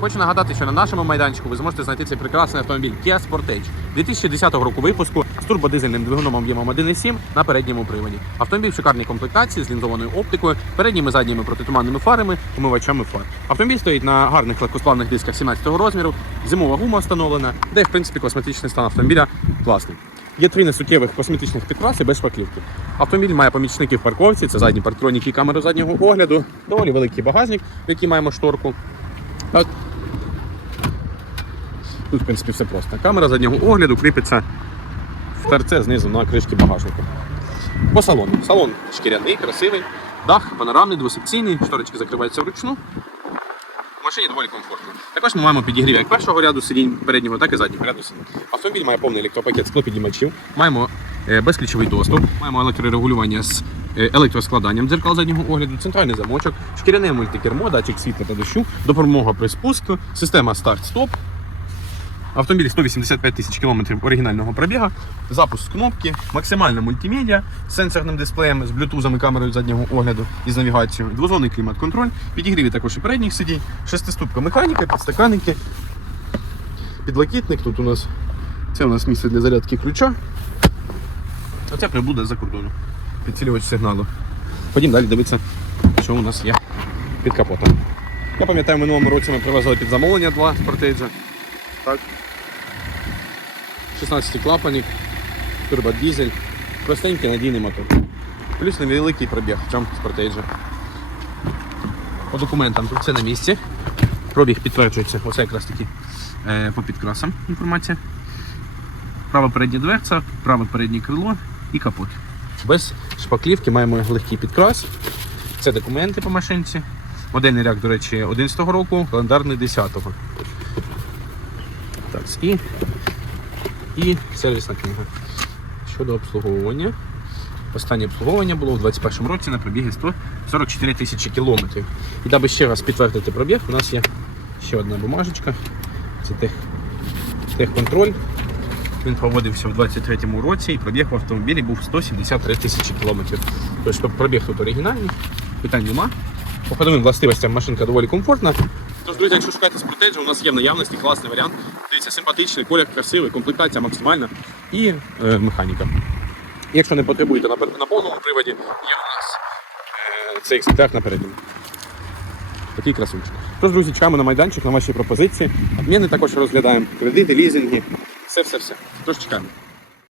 Хочу нагадати, що на нашому майданчику ви зможете знайти цей прекрасний автомобіль Kia Sportage 2010 року випуску з турбодизельним двигуном об'ємом 1,7 на передньому приводі. Автомобіль в шикарній комплектації з лінзованою оптикою, передніми задніми протитуманними фарами, умивачами фар. Автомобіль стоїть на гарних легкосплавних дисках 17-го розміру, зимова гума встановлена, де в принципі косметичний стан автомобіля класний. Є три несуттєвих косметичних підкраси без шпаклівки. Автомобіль має помічники в парковці, це задні парктроніки і камери заднього огляду, доволі великий багажник, в який маємо шторку. Тут, в принципі, все просто. Камера заднього огляду кріпиться в торце знизу на кришки багажника. По салону. Салон шкіряний, красивий, дах панорамний, двосекційний, шторочки закриваються вручну. В машині доволі комфортно. Також ми маємо підігрів як першого ряду сидінь переднього, так і заднього ряду сидінь. Автомобіль має повний електропакет склопідіймачів, маємо е, безключовий доступ, маємо електрорегулювання з е, електроскладанням дзеркал заднього огляду, центральний замочок, шкіряне мультикермо, датчик світла та дощу, допомога при спуску, система старт-стоп. Автомобіль 185 тисяч кілометрів оригінального пробіга, запуск кнопки, максимальна мультимедіа з сенсорним дисплеєм, з блютузом і камерою заднього огляду і з навігацією, двозонний клімат-контроль, підігріві також і передніх сидінь, шестиступка механіка, підстаканники, підлокітник. Тут у нас це у нас місце для зарядки ключа. Оце прибуде за кордону. Підцілювач сигналу. Ходім далі дивитися, що у нас є під капотом. Я пам'ятаю, минулому році ми привезли під замовлення два спортейджа. Так. 16 клапанів, турбодизель, простенький надійний мотор. Плюс невеликий пробіг цьому спортейджі. По документам тут все на місці. Пробіг підтверджується, оце якраз таки е, по підкрасам інформація. Права передня дверця, праве переднє крило і капот. Без шпаклівки маємо легкий підкрас. Це документи по машинці. Модельний ряд, до речі, 11-го року, календарний 10-го. Так, і, сервісна книга. Щодо обслуговування. Останнє обслуговування було у 2021 році на пробігі 144 тисячі кілометрів. І даби ще раз підтвердити пробіг, у нас є ще одна бумажечка. Це тех, техконтроль. Він проводився у 23-му році і пробіг в автомобілі був 173 тисячі кілометрів. Тобто пробіг тут оригінальний, питань нема. По ходовим властивостям машинка доволі комфортна. Тож, друзі, якщо шукаєте спортеджа, у нас є в наявності класний варіант. Дивіться, симпатичний, колір красивий, комплектація максимальна і е, механіка. Якщо не потребуєте на, повному приводі, є у нас е, цей експлітак на передньому. Такий красунчик. Тож, друзі, чекаємо на майданчик на ваші пропозиції. Обміни також розглядаємо. Кредити, лізинги, все-все-все. Тож чекаємо.